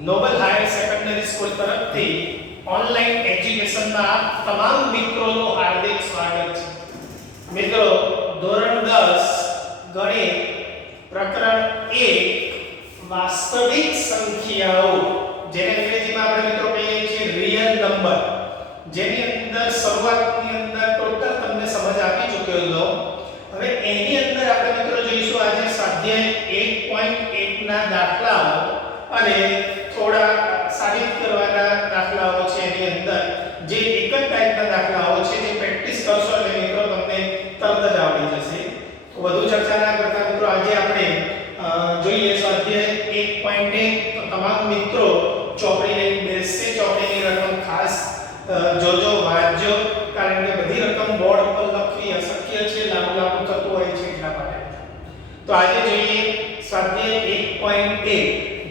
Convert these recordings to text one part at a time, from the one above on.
Nobel higher secondary school તરફથી online એજ્યુકેશનમાં તમામ મિત્રોનું હાર્દિક સ્વાગત છે. મિત્રો, ધોરણ 10 ગણિત પ્રકરણ 1 વાસ્તવિક સંખ્યાઓ, જેને અંગ્રેજીમાં આપણે મિત્રો કહીએ છીએ રિયલ નંબર, જેની અંદર શરૂઆતની અંદર ટોટલ તમને સમજ આપી ચૂક્યો હતો. હવે એની અંદર આપણે મિત્રો જોઈશું આજે સ્વાધ્યાય 1.1 ના દાખલાઓ અને થોડા સાબિત કરવાના દાખલાઓ છે. એની અંદર જે એક જ ટાઈપના દાખલાઓ છે, જે પ્રેક્ટિસ કરશો એટલે મિત્રો તમને તરત જ આવડી જશે. તો વધુ ચર્ચા ના કરતા મિત્રો આજે આપણે જોઈએ સ્વાધ્યાય 1.1. તો તમામ મિત્રો ચોપડી લઈને બેસશે. ચોપડીની રકમ ખાસ જોજો, વાંચજો, કારણ કે બધી રકમ બોર્ડ પર લખવી અશક્ય છે, લાંબુ થતું હોય છે એટલા માટે. તો આજે જોઈએ સ્વાધ્યાય 1.1,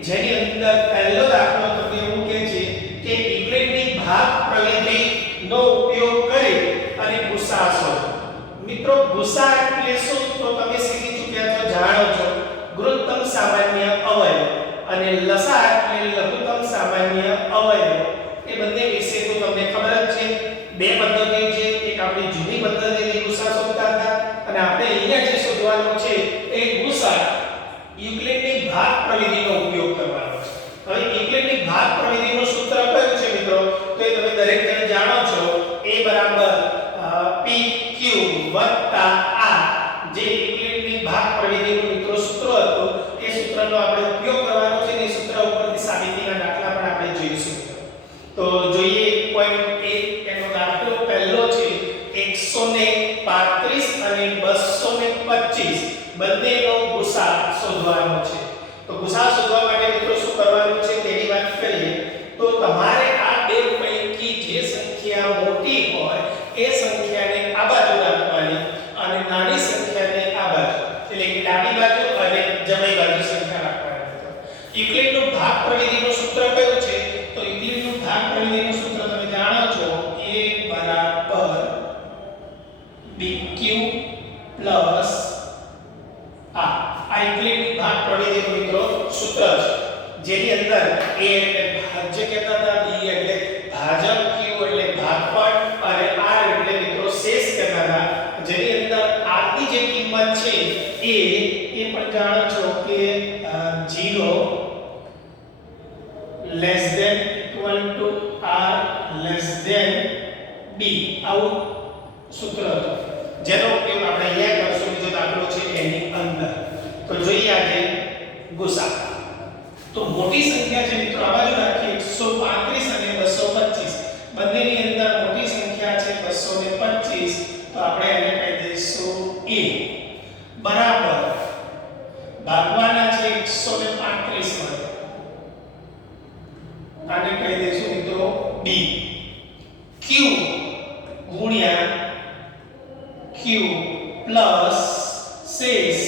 જેની અંદર પહેલો દાખલો તમને એવું કહે છે કે યુક્લિડની ભાગ પ્રવિધિનો ઉપયોગ કરી અને ગુસા શોધો. મિત્રો, ગુસા એટલે શું તો તમે શીખી ચૂક્યા છો, જાણો છો. ગુરુત્તમ સામાન્ય અવયવ અને લસા એટલે લઘુત્તમ સામાન્ય અવયવ, એ બંને વિશે તો તમને ખબર જ છે. બે પદ્ધતિ છે, એક આપણી જૂની પદ્ધતિથી ગુસા શોધતા હતા અને આપણે અહીંયા જે શોધવાનો છે એ ગુસા યુક્લિડની ભાગ પ્રવિધિનો ઉપયોગ કરવાનો છે. હવે યુક્લિડની ભાગ પ્રવિધિનું સૂત્ર કયું છે મિત્રો? તો એ તમે દરેક જણ જાણો છો, a બરાબર pq વત્તા r, જે યુક્લિડની ભાગ પ્રવિધિનું મિત્રો સૂત્ર હતું, એ સૂત્રનો આપણે ઉપયોગ કરવાનો છે. એ સૂત્ર ઉપરથી સાબિતીના દાખલા પણ આપણે જોઈશું. તો જોઈએ 1.1 એનો દાખલો પહેલો છે. 135 અને 225 બંનેનો ગુસા શોધવાનો છે. તો ગુસા શોધવા માટે મિત્રો શું કરવાનું છે તેની વાત કરીએ તો તમારે આ બે પૈકી જે સંખ્યા મોટી હોય એ સંખ્યાને આ બાજુ રાખવાની અને નાની સંખ્યાને આ બાજુ, એટલે કે ડાબી બાજુ અને જમણી બાજુ સંખ્યા રાખવાની. યુક્લિડનું ભાગ પ્રવિધિનું સૂત્ર કયું છે? તો યુક્લિડનું ભાગ પ્રવિધિનું સૂત્ર તમે જાણો છો, a બરાબર bq પ્લસ આ યુક્લિડની ભાગ પ્રવિધિનું મિત્રો સૂત્ર છે, જેની અંદર a એટલે ભાજ્ય કહેતા હતા, b એટલે ભાજક, q એટલે ભાગફળ અને r એટલે મિત્રો શેષ કહેતા હતા. જેની અંદર r ની જે કિંમત છે એ પણ જાણો છો કે 0 less than equal to r less than b, આવું સૂત્ર હતું, જેનો ઉપયોગ આપણે અહીંયા કરશું. બીજો દાખલો છે એની અંદર. તો જોઈએ આજે ગુસા. તો મોટી સંખ્યા છે મિત્રો આ બાજુ રાખીએ 135 અને 225, બંનેની અંદર મોટી સંખ્યા છે 225. તો આપણે એને કહી દઈશું a બરાબર ભાગવાના છે 135 માં, આને કહી દઈશું મિત્રો b. q ગુણ્યા q પ્લસ શેષ,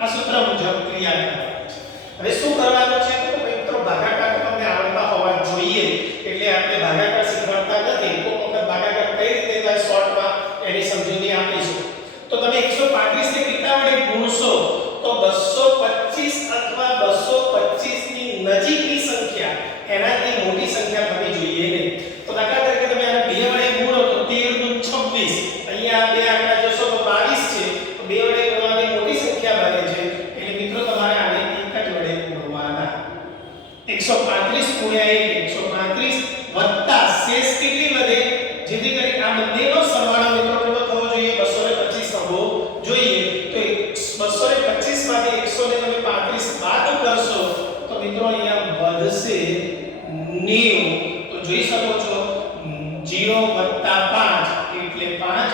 આ સૂત્ર મુજબ ક્રિયા કરવાની છે. હવે શું કરવાનું છે તો મિત્રો ભાગાકાર તમને આવડતા હોવા જોઈએ, એટલે આપણે ભાગાકાર શીખવાડતા નથી. કોઈ વખત ભાગાકાર કઈ રીતે થાય શોર્ટમાં એની સમજૂતી આપીશું. તો તમે 135 ને કેટલા વડે ગુણશો તો 225 અથવા 225 ની નજીકની સંખ્યા, એનાથી મોટી સંખ્યા થવી જોઈએ નહીં. તો દાખલા તરીકે તમે આને 2 વડે ગુણો તો 13 * 26, અહીંયા બે આંકડા જોશો તો 22 છે. તો 2 વડે ગુણવાથી મોટી સંખ્યા બને છે, એટલે મિત્રો તમારે આને એક જ વડે ગુણવાના. 135 ગુણ્યા 1 135 વત્તા શેષ કેટલી વધે, જેથી કરી આ બંનેનો સરવાળો મિત્રો કેટલો થવો જોઈએ? 225 થવો જોઈએ. તો 225 માંથી 100 ને તમે 35 બાદ કરશો તો મિત્રો અહીંયા વધશે 90. તો જોઈ શકો છો 0 + 5 એટલે 5,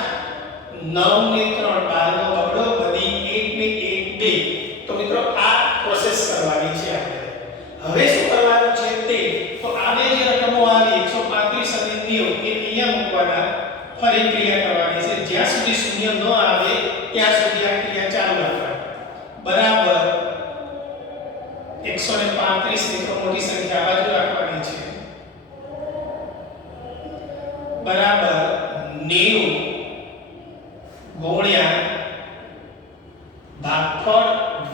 9 ને 3 12 નો બગડો વધી 1 ને 1 2. તો મિત્રો આ પ્રોસેસ કરવાની છે આપણે. હવે શું કરવાનું છે તે તો આ બે જે રકમો આવી 135 અને 90 એ અહીંયા મૂકવાના, ફરી ક્રિયા કરવાની છે. જ્યાં સુધી શૂન્ય ન આવે ત્યાં સુધી આ ક્રિયા ચાલુ રાખવાની. બરાબર 135 મિત્રો મોટી સંખ્યા બાજુ રાખવાની છે, બરાબર 90 ગુણ્યા ભાગફળ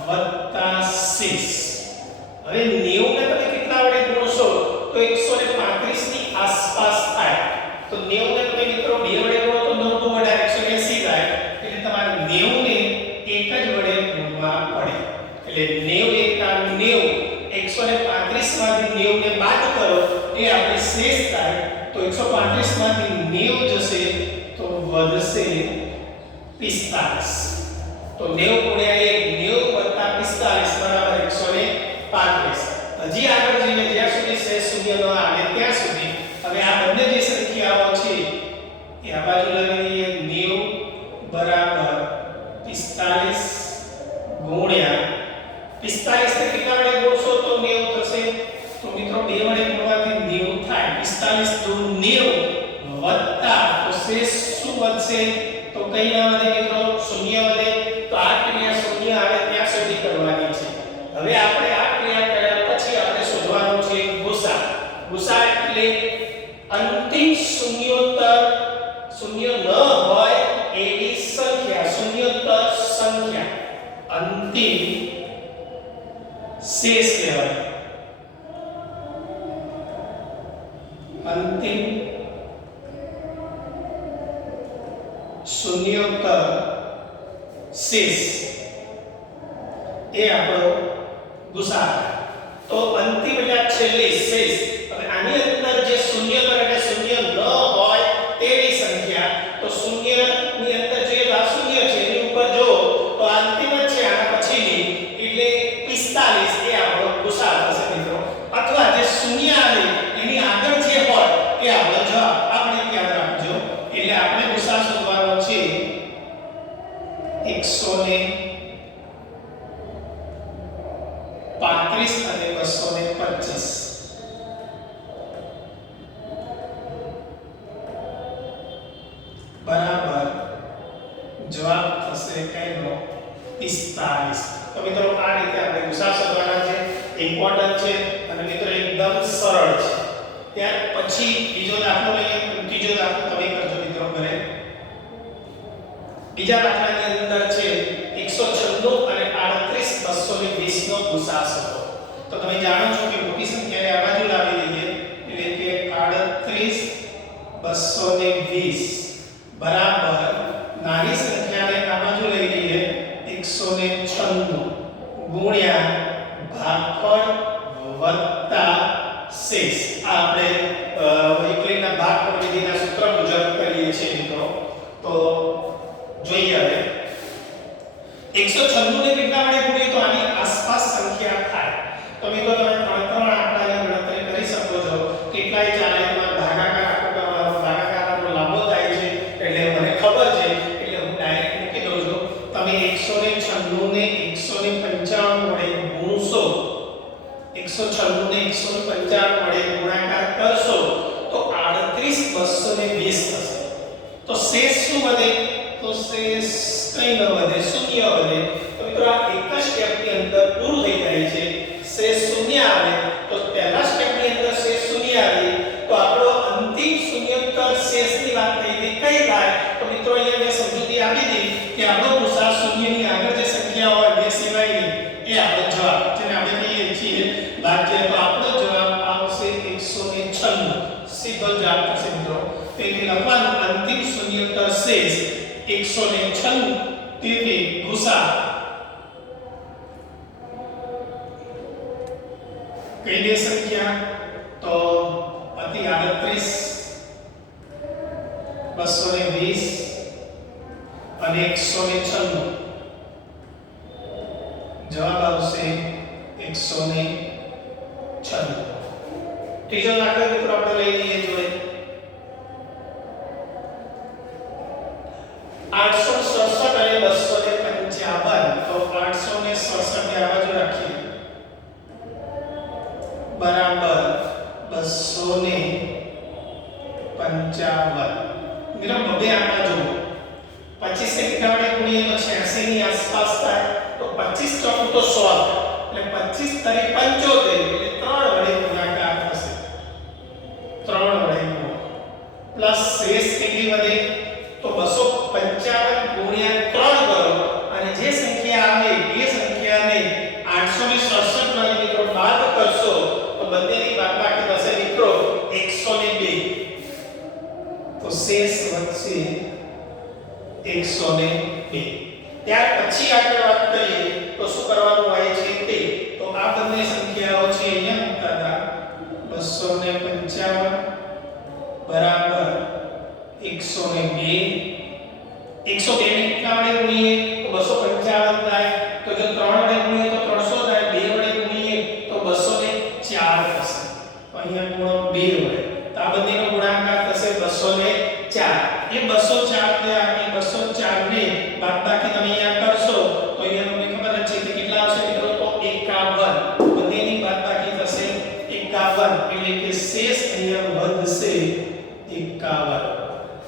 વત્તા શેષ. હવે 90 ને તમે કેટલા વડે તો 135 ની આસપાસ થાય. તો 90 ને તમે મિત્રો 2 વડે ગુણો તો 9 * 2 = 180 થાય. એટલે તમારે 90 ને એક જ વડે ગુણવા પડે. એટલે 90 એકા 90, 135 માંથી 90 ને બાદ કરો એ આપણે શેષ થાય. તો 135 માંથી 90 જશે તો વધશે 45. તો 90 ગુણ્યા 1 90 + 45 = 135. હજી આગળ જઈને જ્યાં સુધી શેષ શૂન્ય ન આવે ત્યાં સુધી હવે આ બંને જે સંખ્યાઓ છે એ આ બાજુ લાવી દઈએ. 90 બરાબર 45 ગુણ્યા 45 ને કેટલા વડે ગુણશો તો 90 થશે. તો મિત્રો 2 વડે ગુણવાથી 90 થાય. 45 દુ 90 વત્તા તો શેષ શું વધશે તો કઈ ના વધે મિત્રો, શૂન્ય વધે. તો આ ક્રિયા શૂન્ય આવે ત્યાં સુધી કરવાની છે. હવે આપણે આ ક્રિયા કર્યા પછી આપણે શોધવાનું છે ગુસા. ગુસા એટલે અંતિમ શૂન્યોત્તર શૂન્ય ન હોય એવી સંખ્યા, શૂન્યોત્તર સંખ્યા, અંતિમ શેષ કહેવાય. અંતિમ શૂન્યોત્તર શેષ એ આપણો ગુસા. તો અંતિમ એટલે છેલ્લી શેષ. હવે આની અંદર જે શૂન્યોત્તર એટલે શૂન્ય ન હોય તેવી સંખ્યા, તો શૂન્ય ની અંદર જે આ શૂન્ય છે એની ઉપર જો તો અંતિમ જ છે આના પછીની એટલે 45 એ આપણો ગુસા થશે મિત્રો. અથવા જે શૂન્ય આવે એની આગળ જે હોય એ આપણો જવાબ. આપણે યાદ રાખજો. એટલે આપણે ગુસા શોધવાનો છે 135 અને 225. બરાબર જવાબ થશે એનો 45. તો મિત્રો આ રીતે આપણે ગુસા શોધવાના છે. ઇમ્પોર્ટન્ટ છે અને મિત્રો એકદમ સરળ છે. ત્યાર પછી બીજો દાખલો લઈએ. ત્રીજો દાખલો તમે કરજો મિત્રો ઘરે. બીજા દાખલાની અંદર છે 196 અને 38 220 નો ગુસા શોધો. તો તમે જાણો છો કે મોટી સંખ્યાને આ બાજુ લાવી દઈએ. એટલે કે 38 220 બરાબર નાની સંખ્યાને આ બાજુ લઈ લઈએ. 196 ગુણ્યા ભાગફળ વત્તા શેષ. આ આપણે યુક્લિડના ભાગફળ વિધિના સૂત્ર મુજબ કરીએ છીએ મિત્રો. તો જોઈએ હવે 196 ને કેટલા વડે ગુણીએ તો આની આસપાસ સંખ્યા થાય. તો મિત્રો તમે ત્રણ આંકડાની ગણતરી કરી શકો છો. કેટલાય ચાલે તમારે ભાગાકાર આખો કરવાનો, ભાગાકારનો લાંબો થાય છે એટલે મને ખબર છે એટલે હું ડાયરેક્ટ મૂકી દઉં છું. તમે 196 ને 195 વડે ગુણશો, 196 ને 195 વડે ગુણાકાર કરશો તો 38 220 થશે. તો શેષ શું વધે તો શેષ કઈ ન વધે, શૂન્ય વધે. તો મિત્રો આ એક જ સ્ટેપની અંદર પૂરું થઈ જાય છે. શેષ શૂન્ય આવે તો પહેલા સ્ટેપની અંદર શેષ શૂન્ય આવે તો આપણો અંતિમ શૂન્યોત્તર શેષની વાત થઈ હતી કઈ થાય તો મિત્રો અહીંયા મેં સમજૂતી આપી હતી કે આપણો ગુસા શૂન્યની આગળ જે સંખ્યા હોય બે સિવાયની એ આપણો જવાબ, જેને આપણે કહીએ છીએ ભાગ્ય. તો આપણો જવાબ આવશે 196. સીધો જવાબ થશે મિત્રો. તેથી લખવાનું અંતિમ શૂન્યોત્તર શેષ 196. તેથી ગુસા કઈ બે સંખ્યા તો અતિ 38 220 અને 196. જવાબ આવશે 196. ત્રીજો દાખલો મિત્રો આપણે લઈ લઈએ જોડે. 867 અને 255. તો 867 ને આ બાજુ રાખીએ બરાબર 255. મિત્રો બબે આંકડા જુઓ. 25 ને કેટલા વડે ગુણીએ તો 86 ની આસપાસ થાય. તો 25 ચોકું તો 100 એટલે 25 તરી 75 એટલે 3 વડે ગુણાકાર થશે. 3 વડે ગુણો પ્લસ શેષ કેટલી વધે તો 255 ગુણ્યા 3 કરો અને જે સંખ્યા આવે એ સંખ્યાને 867 માંથી મિત્રો બાદ કરશો તો બંનેની બાદબાકી થશે. પછી આગળ વાત કરીએ તો શું કરવાનું હોય છે તે તો આ બંને સંખ્યાઓ છે અહીંયા મૂકતા હતા 255 બરાબર 102 102 ને કેટલા વડે ગુણીએ તો 255 થાય તો જો 3 વડે ગુણીએ તો 300 થાય 2 વડે ગુણીએ તો 204 થશે તો અહીંયા ગુણો 2 વડે તો આ બંનેનો ગુણાકાર થશે 204 એ 204 થયા એ 204 ને બાદબાકી તમે અહીંયા કરશો તો અહીંયા તમને ખબર જ છે કે કેટલા આવશે મિત્રો તો 51 બંનેની બાદબાકી થશે 51 એટલે કે શેષ અહીંયા વધશે 51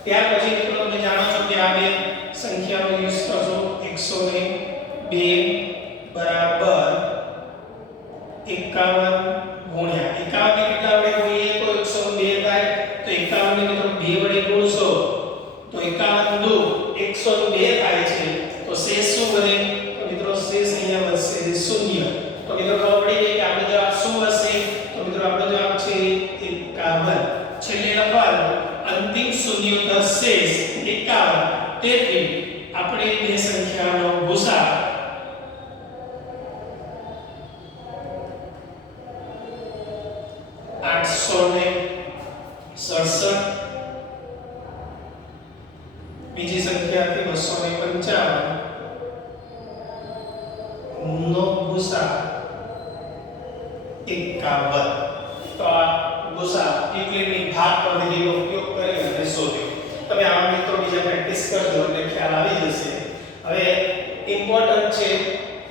ત્યાર પછી મિત્રો તમે જાણો છો કે આ બે સંખ્યાનો યુઝ કરશો 102 બરાબર 51 ગુણ્યા 51 ને કેટલા વડે ગુણીએ તો 102 થાય તો 51 ને મિત્રો 2 વડે ગુણશો તો 51 દુ 102 થાય છે તો શેષ શું બને તો મિત્રો શેષ અહીંયા વધશે 0 તો મિત્રો ખબર પડી ગઈ કે આપણો જવાબ શું હશે તો મિત્રો આપણો જવાબ છે 51 છેલ્લે લખવાનું અંતિમ શૂન્યતર શેષ 51 તેથી આપણે બે સંખ્યાનો ગુસા 867 બીજી સંખ્યા હતી 255 નો ગુસા 51 તો આ ગુસા યુક્લિડની ભાગ પદ્ધતિનો ઉપયોગ કરી અને શોધ્યો તમે આવા મિત્રો બીજા પ્રેક્ટિસ કરજો એટલે ખ્યાલ આવી જશે હવે ઇમ્પોર્ટન્ટ છે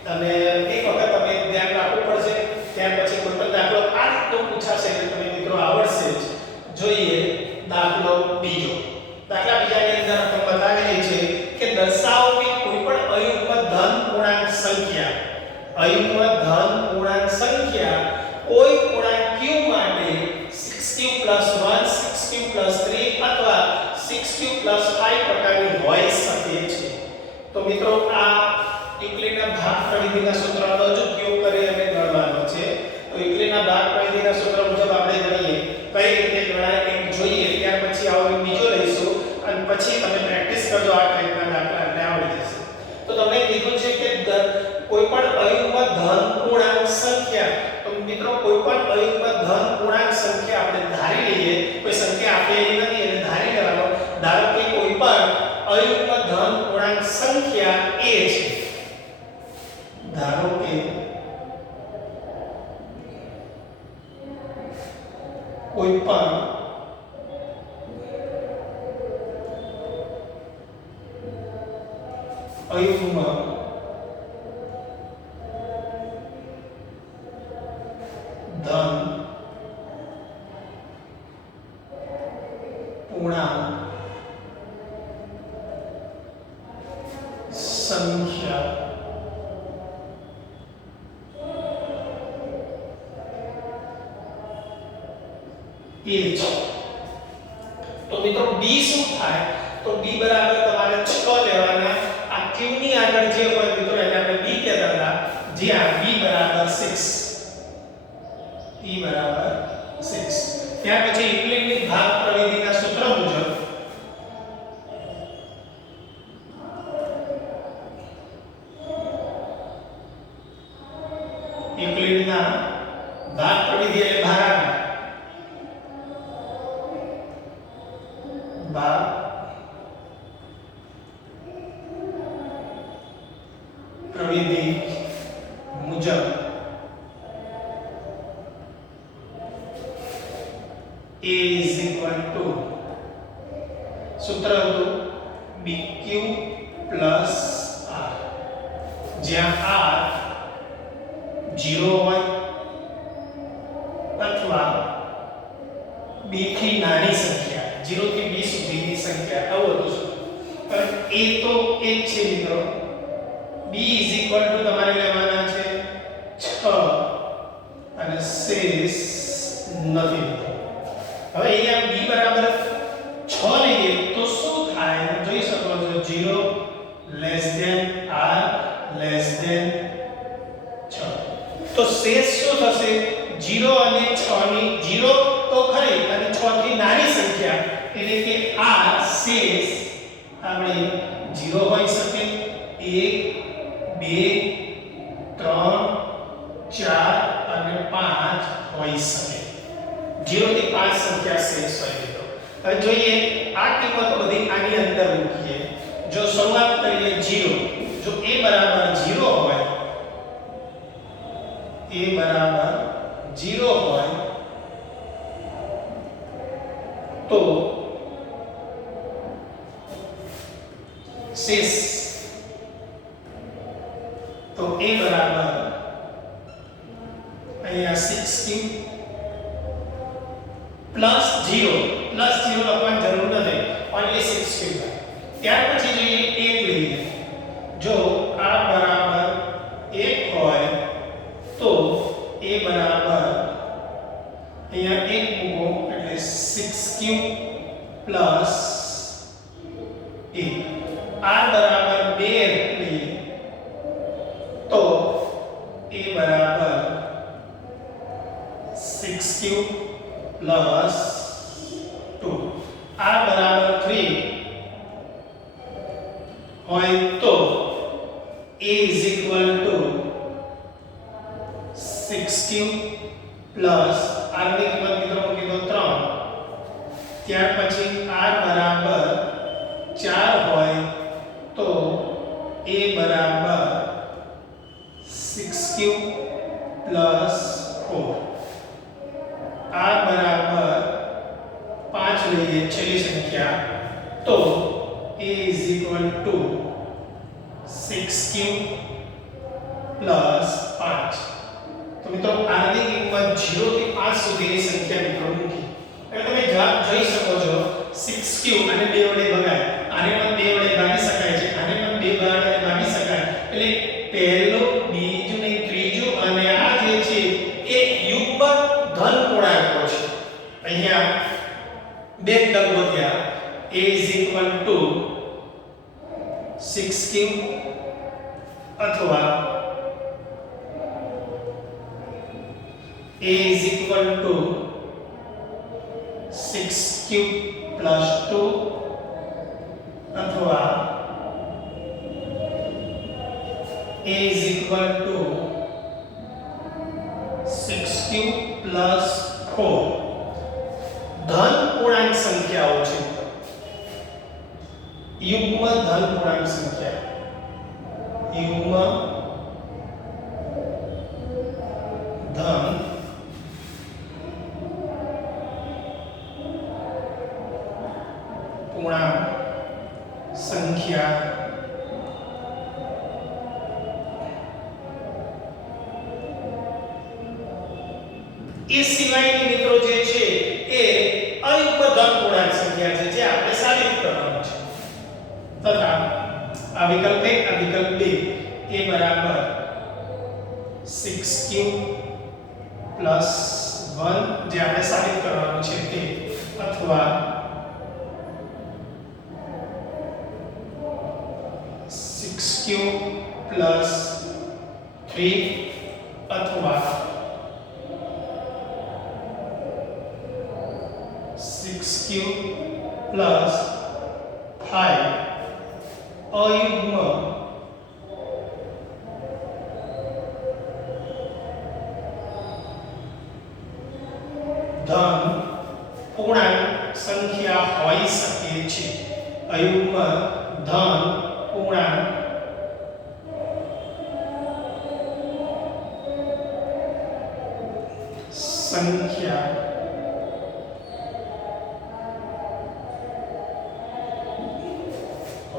અને એક વખત તમે ધ્યાન રાખવું પડશે ત્યાર પછી કોઈ પણ દાખલો આ રીતનો પૂછાશે એટલે તમે મિત્રો આવડશે જ જોઈએ દાખલો બીજો દાખલા બીજાની અંદર આપણે બતાવેલી છે કે દર્શાવો કે કોઈ પણ અયુગ્મ ધન પૂર્ણાંક સંખ્યા કોઈ પૂર્ણાંક q માટે 6q 1 6q 3 અથવા 6q 5 પ્રકારની હોઈ શકે છે તો મિત્રો આ યુક્લિડના ભાગ પદ્ધતિના સૂત્રનો જ ઉપયોગ કરી અને ગણવાનો છે તો યુક્લિડના ભાગ પદ્ધતિના સૂત્ર મુજબ આપણે ગણીએ કઈ રીતે ગણાય એ જોઈએ ત્યાર પછી આવો બીજો લઈશું અને પછી તમે પ્રેક્ટિસ કરજો આ ટાઈપના દાખલા એટલે આવડી જશે તો તમને કીધું છે કે કોઈ પણ અયુગ્મ ધન પૂર્ણાંક સંખ્યા તો મિત્રો કોઈ પણ અયુગ્મ ધન પૂર્ણાંક સંખ્યા આપણે ધારી લઈએ કોઈ સંખ્યા આપેલી નથી એટલે ધારી લેવાનો ધારો કે કોઈ પણ અયુગ્મ ધન પૂર્ણાંક સંખ્યા a છે ધારો કે કોઈ પણ અયુગ્મ ધન પૂર્ણાંક સંખ્યા એ છે તો મિત્રો b શું થાય તો b બરાબર તમારે 6 લેવાના આ q ની આગળ જે હોય મિત્રો એને આપણે b કહેતા હતા જ્યાં b બરાબર 6 ત્યાર પછી યુક્લિડની ભાગ પ્રવિધિના સૂત્ર મુજબ યુક્લિડના ભાગ પ્રવિધિ એટલે ભાગાકાર ભાગ પ્રવિધિ મુજબ a is equal to સૂત્ર હતું bq plus r જ્યાં r 0 હોય અથવા b થી નાની સંખ્યા 0 થી b સુધીની સંખ્યા આવું હતું પણ a તો એક છે મિત્રો b is equal to તમારે લેવાના છે 6 અને શેષ નથી હવે અહીંયા b બરાબર 6 લઈએ તો શું થાય જોઈ શકો છો 0 less than r less than 6 તો શેષ શું થશે 0 અને 6 ની 0 તો ખરી અને 6 થી નાની સંખ્યા એટલે કે r શેષ આપણે 0 હોઈ શકે 1 2 3 4 અને 5 હોઈ શકે 0 થી 5 સંખ્યા શેષ હોય તો હવે જોઈએ આ કિંમતો બધી આની અંદર મૂકીએ જો શરૂઆત કરીએ 0 જો a બરાબર 0 હોય a બરાબર 0 હોય તો शेष तो a बराबर અહીંયા 6 क्यूब प्लस 0 લખવાની જરૂર નથી ઓન્લી 6 ક્યુબ ત્યાર પછી જોઈએ 1 લઈએ જો આ બરાબર 1 હોય તો a બરાબર અહીંયા 1 મૂકો એટલે 6 ક્યુબ પ્લસ 1 r बराबर 2 लिए तो a बराबर 6 क्यूब प्लस 2 r बराबर 3 હોય તો a is equal to 6 cube plus r ની કિંમત મિત્રો મૂકી દો 3 ત્યાર પછી r બરાબર 4 હોય तो a बराबर 6 क्यूब प्लस 4 r बराबर 5 लिए छठी संख्या तो a is equal to 6 cube plus 5 तो मित्रों r ની કિંમત 0 થી 5 સુધીની સંખ્યા મિત્રો મૂકી એટલે તમે જવાબ જોઈ શકો છો 6 ક્યુબ અને 2 વડે ભગાય આને પણ 2 વડે ભાગી શકાય છે આને પણ 2 વડે ભાગી શકાય એટલે પહેલો બીજું ને ત્રીજું અને આ જે છે એ યુગ્મ ધન પૂર્ણાંકો છે અહીંયા બે તક વધ્યા a is equal to 6 cube અથવા a is equal to 6 cube plus 2 अथवा a is equal to 6 cube plus 4 धन पूर्णांक संख्याओं છે युग्म धन पूर्णांक संख्या युग्म धन पूर्णांक संख्या એ સિવાયની મિત્રો જે છે એ અયુગ્મ ધન પૂર્ણાંક સંખ્યા છે જે આપણે સાબિત કરવાનું છે તથા આ વિકલ્પ 1 આ વિકલ્પ 2 a બરાબર 6 ક્યુબ પ્લસ 1 જે આપણે સાબિત કરવાનું છે તે અથવા 6 क्यूब प्लस 3 अथवा 6 क्यूब प्लस 5 अयुग्म धन पूर्णांक संख्या होई सके छे अयुग्म धन पूर्णांक संख्या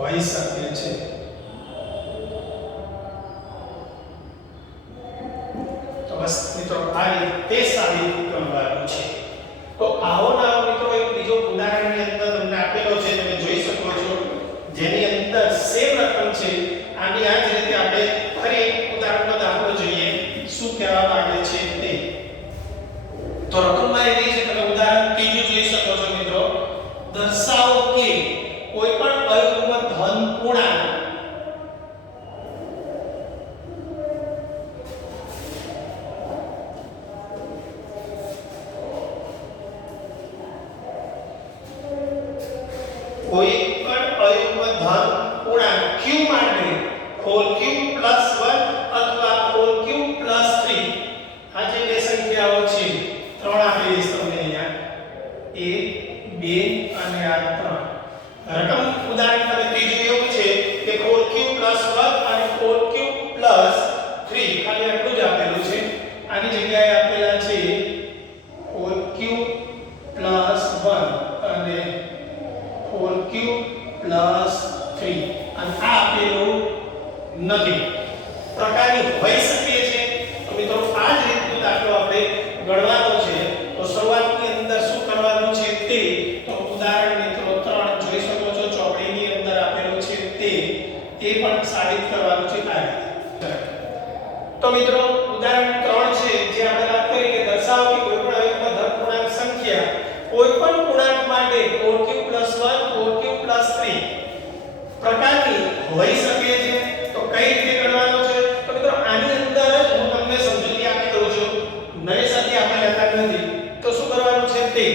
હોઈ શકે છે તો બસ મિત્રો આ રીતે સાબિત કરવાનું છે તો આવો ના મિત્રો એક બીજો ઉદાહરણની અંદર તમને આપેલો છે તમે જોઈ શકો છો જેની અંદર સેમ રકમ છે આની આ જ રીતે આપણે ફરી ઉદાહરણનો દાખલો જોઈએ શું કહેવા માંગે છે તે તો રકમમાં એવી છે તમે ઉદાહરણ ત્રીજું જોઈ શકો છો મિત્રો દર્શાવો કે કોઈ પણ અયુગ્મ ધન પૂર્ણાંક કોઈ પણ અયુગ્મ ધન પૂર્ણાંક q માટે હોલ q પ્લસ છે 4q પ્લસ 1 અને 4q પ્લસ 3 અને આ આપેલું નથી પ્રકારની હોઈ શકે છે. તો મિત્રો આ જ રીતનો દાખલો આપણે ગણવાનો છે. તો શરૂઆતની અંદર શું કરવાનું છે તે તો ઉદાહરણ મિત્રો 3 જોઈ શકો છો ચોપડીની અંદર આપેલું છે તે પણ સાબિત કરવાનું છે આ રીતે. તો મિત્રો ઉદાહરણ 3 છે જે આપણે વાત કરી કે દર્શાવો કે કોઈપણ અયુગ્મ ધન પૂર્ણાંક સંખ્યા કોઈપણ પૂર્ણાંક માટે 4q 1 4q 3 પ્રકારની હોઈ શકે છે. તો કઈ રીતે ગણવાનું છે? તો મિત્રો આની અંદર જ હું તમને સમજૂતી આપી દઉં છું. નવી સાથે આપણે લેતા નથી. તો શું કરવાનું છે તે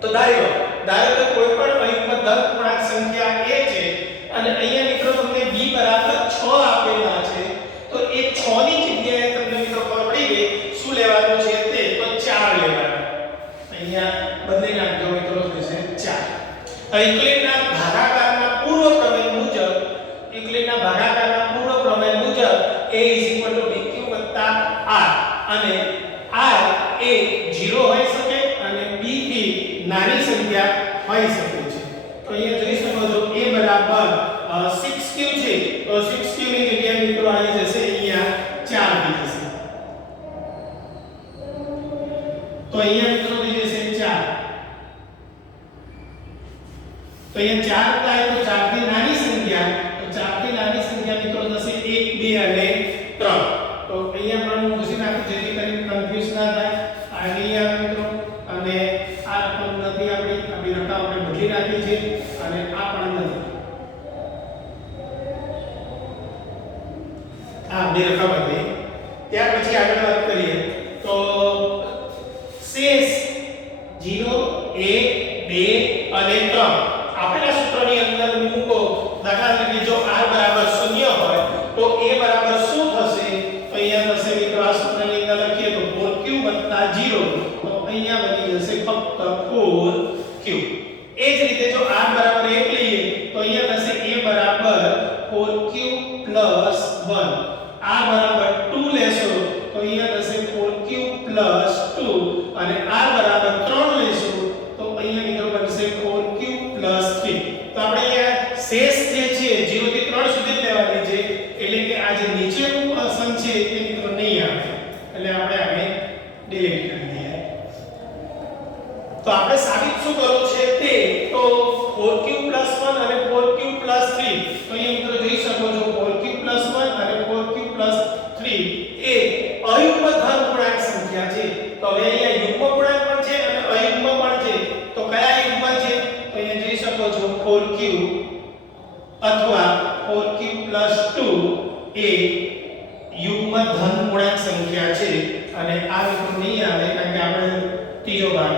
તો ધારો કે કોઈપણ અયુગ્મ ધન પૂર્ણાંક સંખ્યા a છે અને અહીંયા મિત્રો તમને b બરાબર 6 આપેલા છે. તો એ 6 ની જગ્યાએ તમને મિત્રો ખબર પડી ગઈ શું લેવાનું છે તે તો 4 લેવાનું. અહીંયા બદલી નાખજો મિત્રો થશે 4. યુક્લિડના ભાગાકારના પૂર્વ પ્રમેય મુજબ a bq r અને r એ 0 હોઈ શકે અને b થી નાની સંખ્યા હોઈ શકે છે. તો અહીંયા જોઈ શકો છો a બરાબર 6q છે. તો 6q ની જગ્યાએ મિત્રો આવી જશે અહીંયા 4 થઈ જશે. તો અહીંયા મિત્રો થઈ જશે 4. તો અહીંયા 4 થાય તો 4 થી નાની સંખ્યા તો 4 થી નાની સંખ્યા મિત્રો થશે 1 2 અને 3. તો અહીંયા પણ હું ઘૂસી નાખું જેથી કરીને કન્ફ્યુઝ ના થાય. અહીંયા મિત્રો અને આ રકમ નથી આપણી રકમ આપણે બદલી નાખી છે અને આ પણ નથી. આ બે રકમ હતી. ત્યાર પછી આગળ વાત કરીએ તો શેષ 0 1 2 અને 3 આપેલા સૂત્રની અંદર મૂકો. દાખલા તરીકે જો r બરાબર 0 હોય તો a બરાબર શું થશે? તો અહીંયા થશે મિત્રો આ સૂત્રની અંદર લખીએ તો 4q 0 તો અહીંયા બની જશે ફક્ત 4q. એ જ રીતે જો r બરાબર 1 લઈએ તો અહીંયા થશે a બરાબર 4q 1. r બરાબર 2 લેશો તો અહીંયા થશે 4q 2 અને r બરાબર 3 લેશો તો અહીંયા મિત્રો બનશે 4q 3. તો આપણે અહીંયા શેષ જે છે 0 થી 3 સુધી લેવાની છે એટલે કે આ જે નીચેનું સમ છે તે મિત્રો નહીં આવે એટલે આપણે આને ડિલીટ કરી દઈએ. તો આપણે સાબિત શું કરવું છે તે તો 4q 1 અને 4q 3 તો અહીંયા મિત્રો જોઈ શકો છો 4q 1 અને 4q 3 એ અયુગ્મ ધન પૂર્ણાંક સંખ્યા છે. તો હવે અહીંયા યુગ્મ પૂર્ણાંક પણ છે અને અયુગ્મ પણ છે. તો કયા યુગ્મ છે? તો અહીંયા જોઈ શકો છો 4q અથવા 4q 2 એ યુગ્મ ધન પૂર્ણાંક સંખ્યા છે અને આ મિત્રો નહીં આવે કારણ કે આપણે ત્રીજો ભાગ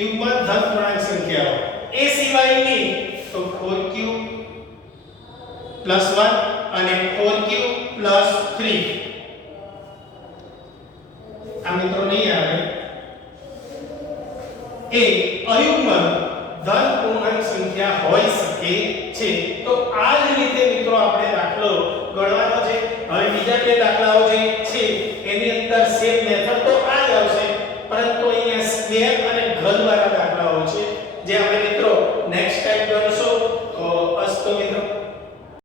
યુગ્મ ધન પૂર્ણાંક સંખ્યાઓ એ સિવાયની તો 4q 1 અને 4q 3 આ મિત્રો નહીં આવે એ અયુગ્મ ધન પૂર્ણાંક સંખ્યા હોઈ શકે છે. તો આ જ રીતે મિત્રો આપણે દાખલો ગણવાનો છે. હવે બીજા બે દાખલાઓ જે છે એની અંદર સેમ મેથડ તો આ જ આવશે પરંતુ અહીંયા સ્ક્વેર અને ઘન વાળા દાખલાઓ છે જે આપણે મિત્રો નેક્સ્ટ ટાઈમ ગણશું.